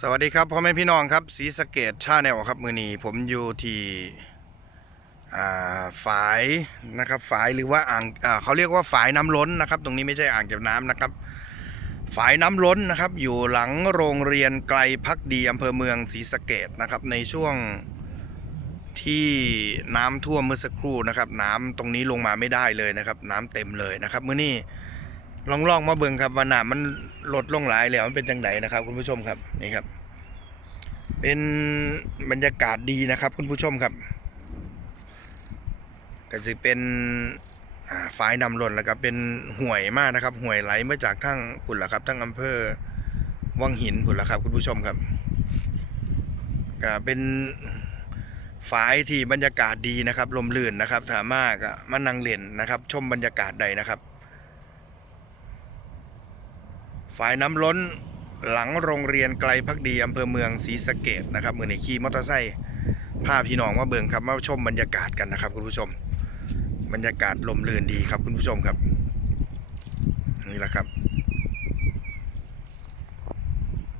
สวัสดีครับพ่อแม่พี่น้องครับสีสะเกตชาแนลครับมือนี้ผมอยู่ที่ฝายนะครับฝายหรือว่าอ่างเขาเรียกว่าฝายน้ำล้นนะครับ ตรงนี้ไม่ใช่อ่างเก็บน้ำนะครับฝายน้ำล้นนะครับ อยู่หลังโรงเรียนไกลพักดีอำเภอเมืองศรีสะเกตนะครับ ในช่วงที่น้ำท่วมเมื่อสักครู่นะครับ น้ำตรงนี้ลงมาไม่ได้เลยนะครับ น้ำเต็มเลยนะครับ มื้อนี้ลองลองมาเบิ่งครับว่าน้ำมัน ลดลงหลายแล้วมันเป็นจังไดนะครับ คุณผู้ชมครับนี่ครับ เป็นบรรยากาศดีนะครับ คุณผู้ชมครับก็จะเป็นอ่าฝายนำล้นแล้วก็เป็นห่วยมากนะครับห่วยไหลมาจากทั้งพุ่นละครับ ทั้งอำเภอวังหินพุ่นละครับ คุณผู้ชมครับก็เป็นฝายที่บรรยากาศดีนะครับลมลื่นนะครับถามากมานั่งเล่นนะครับ ชมบรรยากาศใดนะครับ ฝ่ายน้ำล้นหลังโรงเรียนไกลพักดีอำเภอเมืองศรีสะเกดนะครับมือในขี่มอเตอร์ไซค์ภาพี่น้องมาเบิ่งครับมาชมบรรยากาศกันนะครับคุณผู้ชม บรรยากาศลมลื่นดีครับคุณผู้ชมครับนี่แหละครับ